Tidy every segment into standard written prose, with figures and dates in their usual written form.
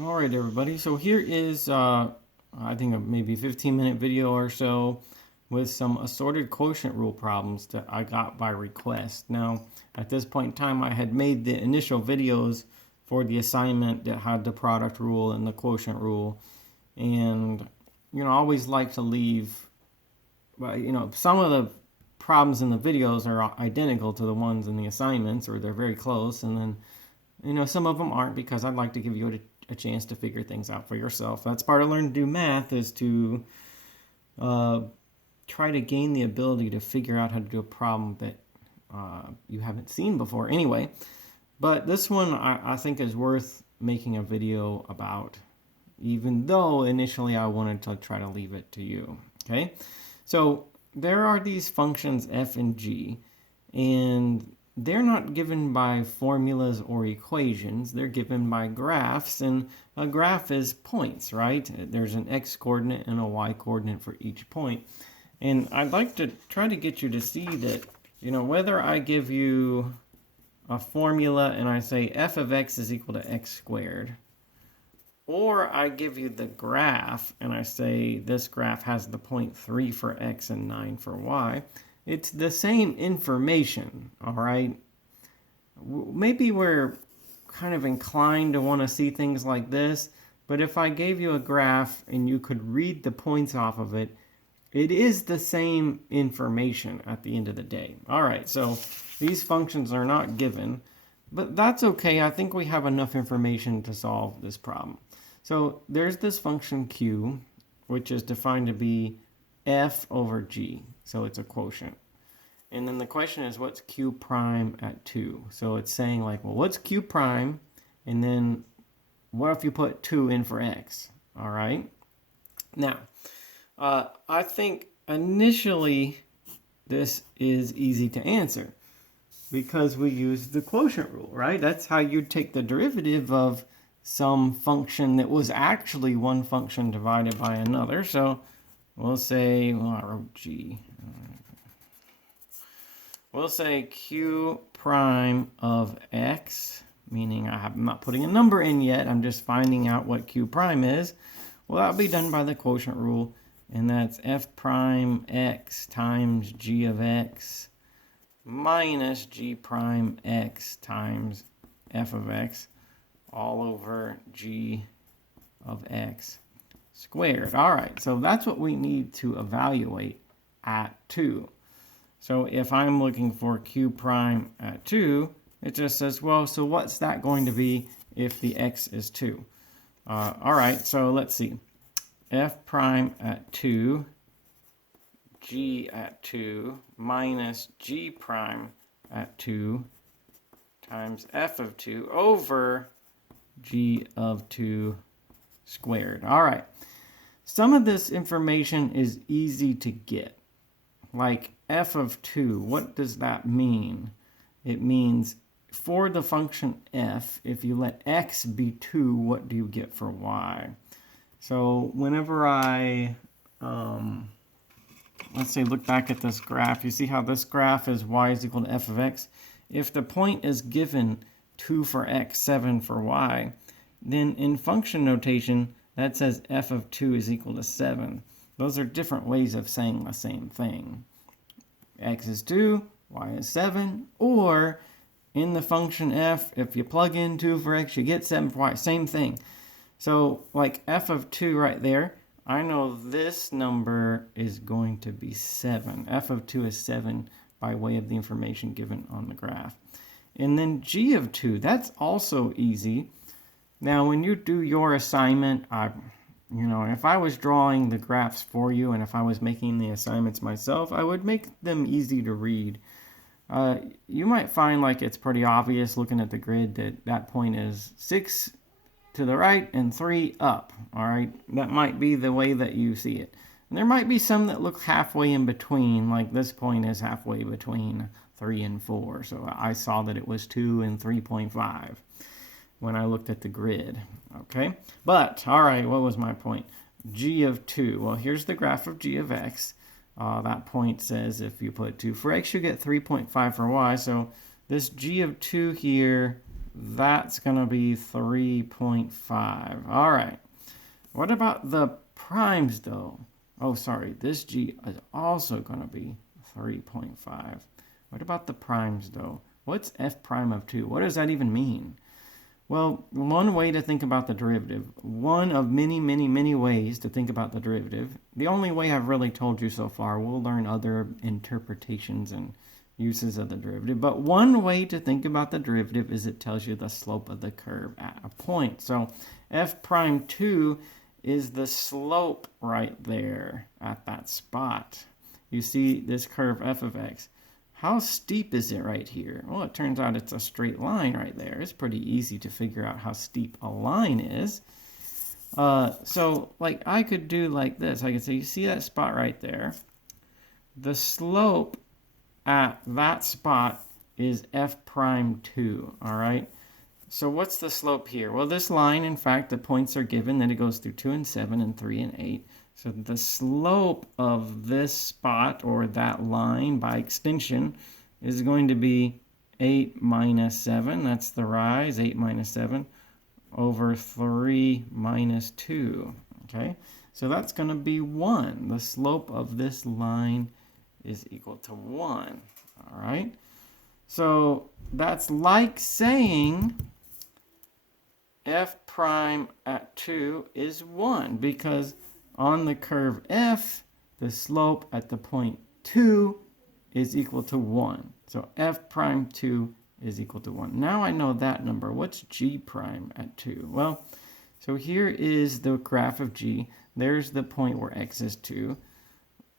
All right, everybody. So here is, I think, a maybe 15-minute video or so with some assorted quotient rule problems that I got by request. Now, at this point in time, I had made the initial videos for the assignment that had the product rule and the quotient rule. And, I always like to leave, some of the problems in the videos are identical to the ones in the assignments, or they're very close. And then some of them aren't, because I'd like to give you a chance to figure things out for yourself. That's part of learning to do math, is to try to gain the ability to figure out how to do a problem that you haven't seen before anyway. But this one I think is worth making a video about, even though initially I wanted to try to leave it to you. Okay, so there are these functions f and g, and they're not given by formulas or equations. They're given by graphs, and a graph is points, right? There's an x coordinate and a y coordinate for each point. And I'd like to try to get you to see that, whether I give you a formula and I say f of x is equal to x squared, or I give you the graph and I say this graph has the point 3 for x and 9 for y, it's the same information, all right? Maybe we're kind of inclined to want to see things like this, but if I gave you a graph and you could read the points off of it, it is the same information at the end of the day. All right, so these functions are not given, but that's okay. I think we have enough information to solve this problem. So there's this function q, which is defined to be f over g. So it's a quotient. And then the question is, what's q prime at 2? So it's saying like, well, what's q prime? And then what if you put 2 in for x? All right. Now, I think initially this is easy to answer because we use the quotient rule, right? That's how you take the derivative of some function that was actually one function divided by another. So we'll say, well, I wrote g. We'll say q prime of x, meaning I'm not putting a number in yet. I'm just finding out what q prime is. Well, that'll be done by the quotient rule, and that's f prime x times g of x minus g prime x times f of x all over g of x squared. All right, so that's what we need to evaluate at 2. So if I'm looking for q prime at 2, it just says, well, so what's that going to be if the x is 2? All right, so let's see. F prime at 2, g at 2, minus g prime at 2 times f of 2 over g of 2 squared. All right, some of this information is easy to get. Like f of 2, what does that mean? It means for the function f, if you let x be 2, what do you get for y? So whenever I, let's say, look back at this graph, you see how this graph is y is equal to f of x? If the point is given 2 for x, 7 for y, then in function notation, that says f of 2 is equal to 7. Those are different ways of saying the same thing. X is 2, y is 7, or in the function f, if you plug in 2 for x, you get 7 for y, same thing. So like f of 2 right there, I know this number is going to be 7. F of 2 is 7 by way of the information given on the graph. And then g of 2, that's also easy. Now when you do your assignment, if I was drawing the graphs for you and if I was making the assignments myself, I would make them easy to read. You might find like it's pretty obvious looking at the grid that that point is 6 to the right and 3 up. All right, that might be the way that you see it. And there might be some that look halfway in between, like this point is halfway between 3 and 4. So I saw that it was 2 and 3.5 when I looked at the grid. Okay, but all right, what was my point? G of 2. Well, here's the graph of g of x. That point says if you put 2 for x, you get 3.5 for y. So this g of 2 here that's going to be 3.5. All right. What about the primes, though? Oh, sorry. This g is also going to be 3.5. What about the primes, though? What's f prime of 2? What does that even mean? Well, one way to think about the derivative, one of many, many, many ways to think about the derivative, the only way I've really told you so far, we'll learn other interpretations and uses of the derivative, but one way to think about the derivative is it tells you the slope of the curve at a point. So f prime 2 is the slope right there at that spot. You see this curve f of x. How steep is it right here? Well, it turns out it's a straight line right there. It's pretty easy to figure out how steep a line is. So like I could do like this. I could say, you see that spot right there? The slope at that spot is f prime 2, all right? So what's the slope here? Well, this line, in fact, the points are given that it goes through 2 and 7 and 3 and 8. So the slope of this spot, or that line by extension, is going to be 8 minus 7. That's the rise, 8 minus 7, over 3 minus 2. Okay, so that's going to be 1. The slope of this line is equal to 1. All right, so that's like saying f prime at 2 is 1, because on the curve f, the slope at the point 2 is equal to 1. So f prime 2 is equal to 1. Now I know that number. What's g prime at 2? Well, so here is the graph of g. There's the point where x is 2.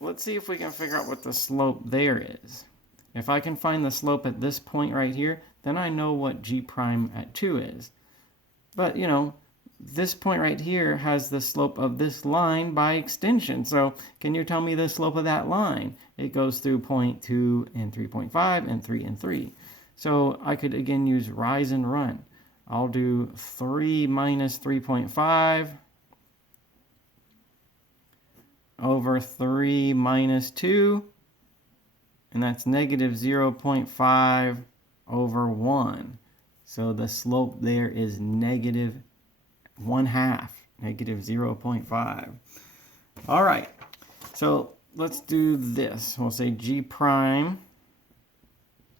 Let's see if we can figure out what the slope there is. If I can find the slope at this point right here, then I know what g prime at 2 is. But, you know, this point right here has the slope of this line by extension. So can you tell me the slope of that line? It goes through 0.2 and 3.5 and 3 and 3. So I could again use rise and run. I'll do 3 minus 3.5 over 3 minus 2. And that's negative 0.5 over 1. So the slope there is negative 1/2, negative 0.5. All right, so let's do this. We'll say g prime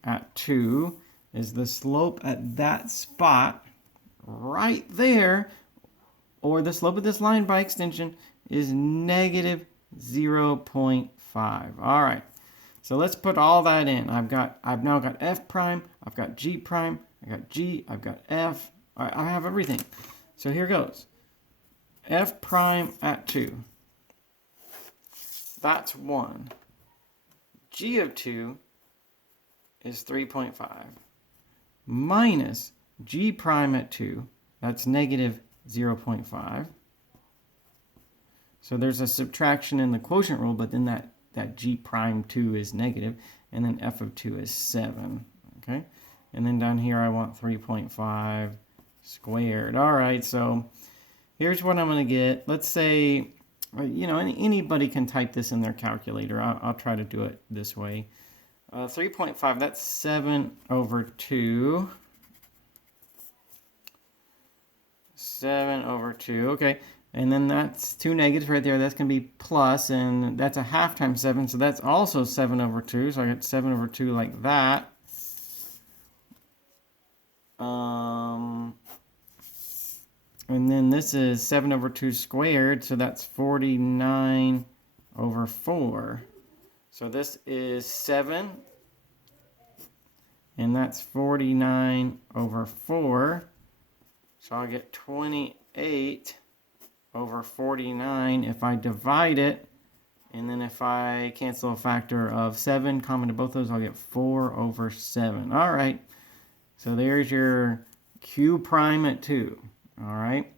at 2 is the slope at that spot right there, or the slope of this line by extension is negative 0.5. All right, so let's put all that in. I've now got f prime, I've got g prime, I got g, I've got f. All right, I have everything. So here goes. F prime at 2. That's 1. G of 2 is 3.5. Minus g prime at 2. That's negative 0.5. So there's a subtraction in the quotient rule, but then that g prime 2 is negative, and then f of 2 is 7. Okay? And then down here I want 3.5 squared. All right, so here's what I'm going to get. Let's say, you know, anybody can type this in their calculator. I'll try to do it this way. 3.5, that's 7 over 2. 7 over 2, okay. And then that's 2 negatives right there. That's going to be plus, and that's a half times 7, so that's also 7 over 2. So I got 7 over 2 like that. And then this is 7 over 2 squared, so that's 49 over 4. So this is 7, and that's 49 over 4. So I'll get 28 over 49 if I divide it. And then if I cancel a factor of 7, common to both those, I'll get 4 over 7. All right. So there's your q prime at 2. All right.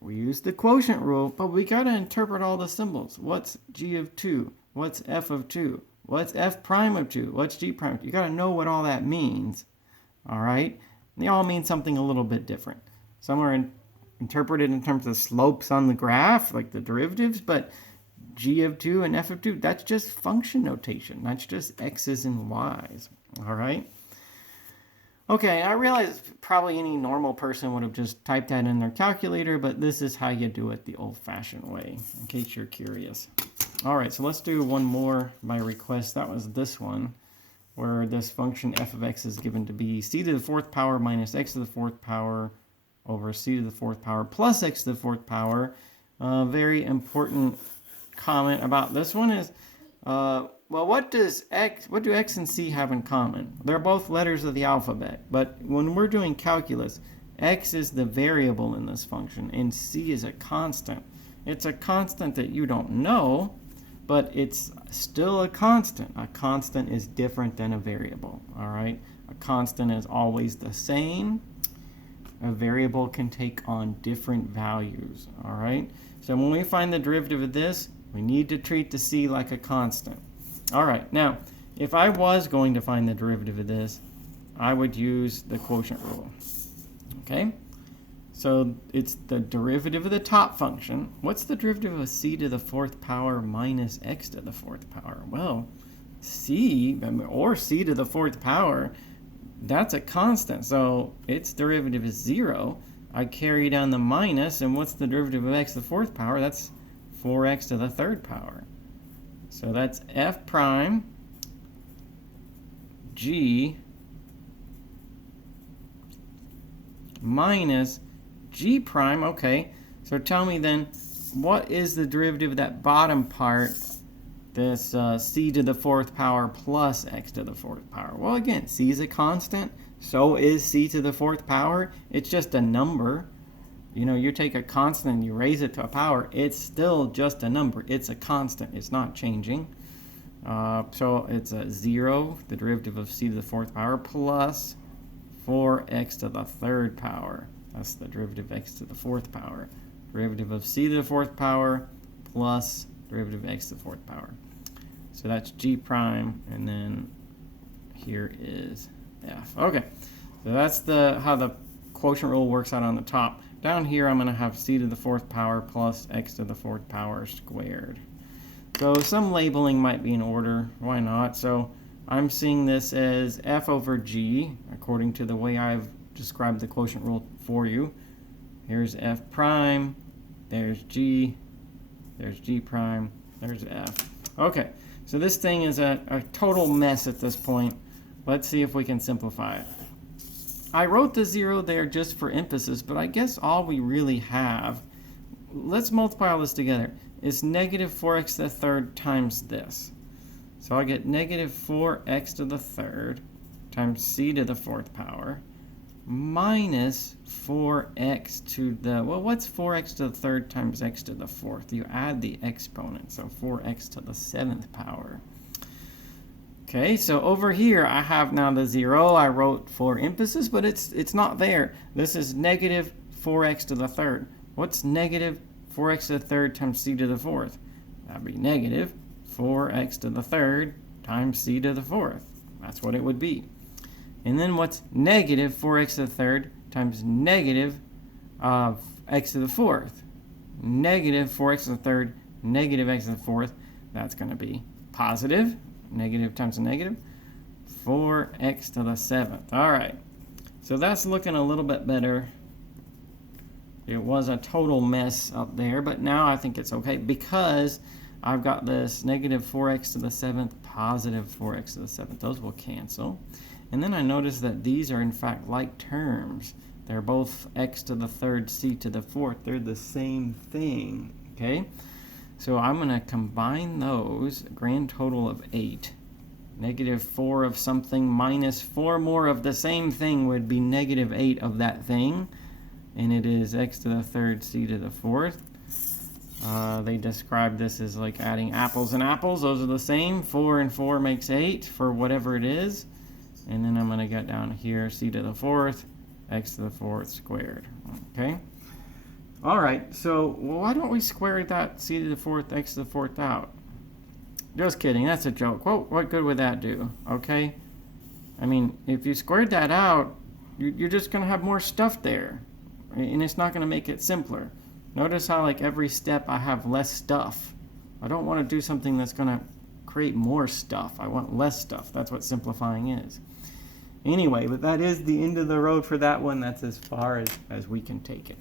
We use the quotient rule, but we got to interpret all the symbols. What's g of 2? What's f of 2? What's f prime of 2? What's g prime of 2? You got to know what all that means. All right. And they all mean something a little bit different. Some are interpreted in terms of slopes on the graph, like the derivatives, but g of 2 and f of 2, that's just function notation. That's just x's and y's. All right. Okay, I realize probably any normal person would have just typed that in their calculator, but this is how you do it the old-fashioned way, in case you're curious. All right, so let's do one more by request. That was this one, where this function f of x is given to be c to the fourth power minus x to the fourth power over c to the fourth power plus x to the fourth power. Very important comment about this one is, well, what do x and c have in common? They're both letters of the alphabet, but when we're doing calculus, x is the variable in this function, and c is a constant. It's a constant that you don't know, but it's still a constant. A constant is different than a variable, all right? A constant is always the same. A variable can take on different values, all right? So when we find the derivative of this, we need to treat the c like a constant. All right, now, if I was going to find the derivative of this, I would use the quotient rule, okay? So it's the derivative of the top function. What's the derivative of c to the fourth power minus x to the fourth power? Well, c, or c to the fourth power, that's a constant. So its derivative is 0. I carry down the minus, and what's the derivative of x to the fourth power? That's 4x to the third power. So that's f prime g minus g prime. Okay, so tell me then, what is the derivative of that bottom part, this c to the fourth power plus x to the fourth power? Well, again, c is a constant, so is c to the fourth power. It's just a number. You know, you take a constant and you raise it to a power, it's still just a number. It's a constant. It's not changing. So it's a 0, the derivative of c to the fourth power, plus 4x to the third power. That's the derivative of x to the fourth power. Derivative of c to the fourth power plus derivative of x to the fourth power. So that's g prime, and then here is f. Okay, so that's how the quotient rule works out on the top. Down here, I'm going to have c to the fourth power plus x to the fourth power squared. So some labeling might be in order. Why not? So I'm seeing this as f over g, according to the way I've described the quotient rule for you. Here's f prime, there's g prime, there's f. Okay, so this thing is a total mess at this point. Let's see if we can simplify it. I wrote the 0 there just for emphasis, but I guess all we really have, let's multiply all this together, is negative 4x to the third times this. So I get negative 4x to the third times c to the fourth power minus 4x to the, well, what's 4x to the third times x to the fourth? You add the exponent, so 4x to the seventh power. Okay, so over here I have now the 0 I wrote for emphasis, but it's not there. This is negative 4x to the third. What's negative 4x to the third times c to the fourth? That'd be negative 4x to the third times c to the fourth. That's what it would be. And then what's negative 4x to the third times negative x to the fourth? Negative 4x to the third, negative x to the fourth. That's going to be positive. Negative times a negative. 4x to the seventh. All right. So that's looking a little bit better. It was a total mess up there, but now I think it's okay because I've got this negative 4x to the seventh, positive 4x to the seventh. Those will cancel. And then I notice that these are in fact like terms. They're both x to the third, c to the fourth. They're the same thing, okay? So I'm going to combine those, a grand total of 8. Negative 4 of something minus 4 more of the same thing would be negative 8 of that thing. And it is x to the third, c to the fourth. They describe this as like adding apples and apples. Those are the same. 4 and 4 makes 8 for whatever it is. And then I'm going to get down here, c to the fourth, x to the fourth squared. Okay? All right, so why don't we square that c to the fourth, x to the fourth out? Just kidding, that's a joke. What good would that do? Okay? I mean, if you squared that out, you're just going to have more stuff there. And it's not going to make it simpler. Notice how like every step I have less stuff. I don't want to do something that's going to create more stuff. I want less stuff. That's what simplifying is. Anyway, but that is the end of the road for that one. That's as far as we can take it.